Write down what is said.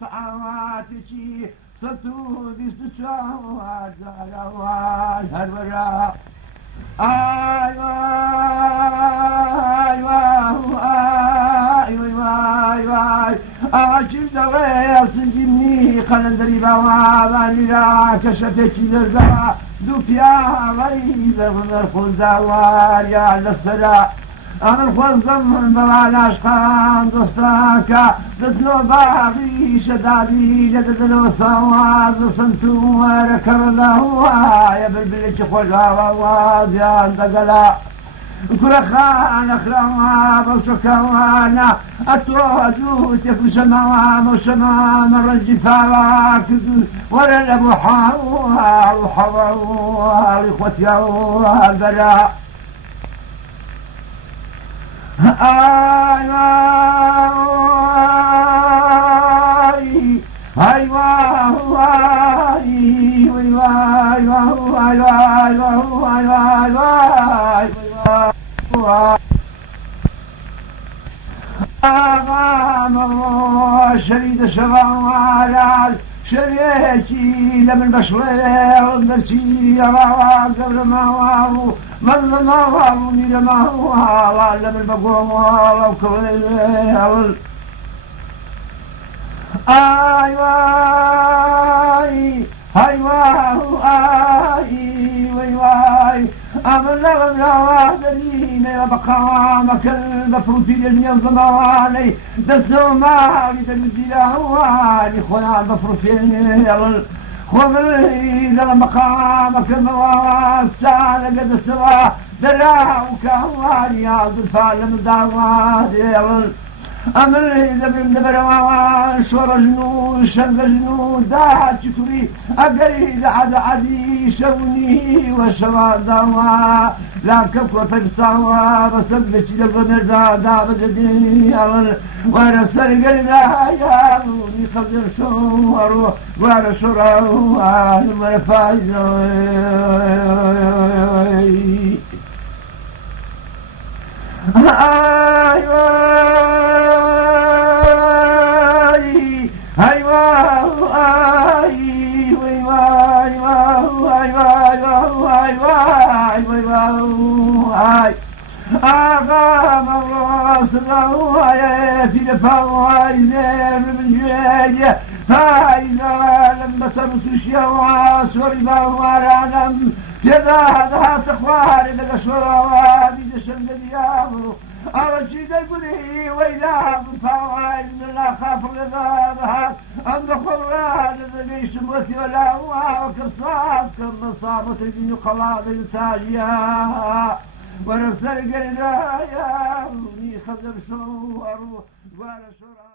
سعواتي صدو بيست شوار زاروان هرورا آي واي واي واي واي واي عجب دوي سنجمني قلندري بواباني را كشتك لرقا دوبيا غريب غمر خوزاوار يا لسرا أنا الخوزم من بوالاش خان دوستاكا ددلو باغي شدادي جددلو سواز سنتو وركر له يا بلبلك خوزا وواز يا اندقلا كل خان أخلاما بوشكوانا أتواجو تكو شمام وشمام الرجفاوا ورا الأبو حاوا وحوا الإخوة البراء آي واي آي واي واي واي واي واي واي واي واي أغام شريد شغال شريكي لمن بشرير درشي قبل ما واو من ما واو من ما واو لمن بقوم واو كل آي واي هاي واو آي واي واي أمن لغم لا وادرين بقى مكان بفروتي لليوم ضماني دسو ما بدل واني خويا بفروتي يلا خذي لغم بقى مكان واسع قد سوا درا وكواني يا ذو من دعوات يلا أمري لبن دبروا شور الجنود شنق الجنود داعت شكري أقري عد عدي شوني والشوار دوا لا كفر فبصوا بسبت لبن دا بدي ورسل قلنا يا لوني خزر شور ورشورا ورفايز أغام الراس الرواية في الفوايزين من جيجة فإذا لم تمسش يواس وربا ورانم كذا هذا تخوار لك شروابي دشن ديابو أرشيد يقولي وإذا بالفوايز من لا خاف رضاها عند خران الذي شمرتي ولا هو وكصاب كالنصابة الدين قواضي التاجيا ورسل قلنا يا خزر شور ورشورا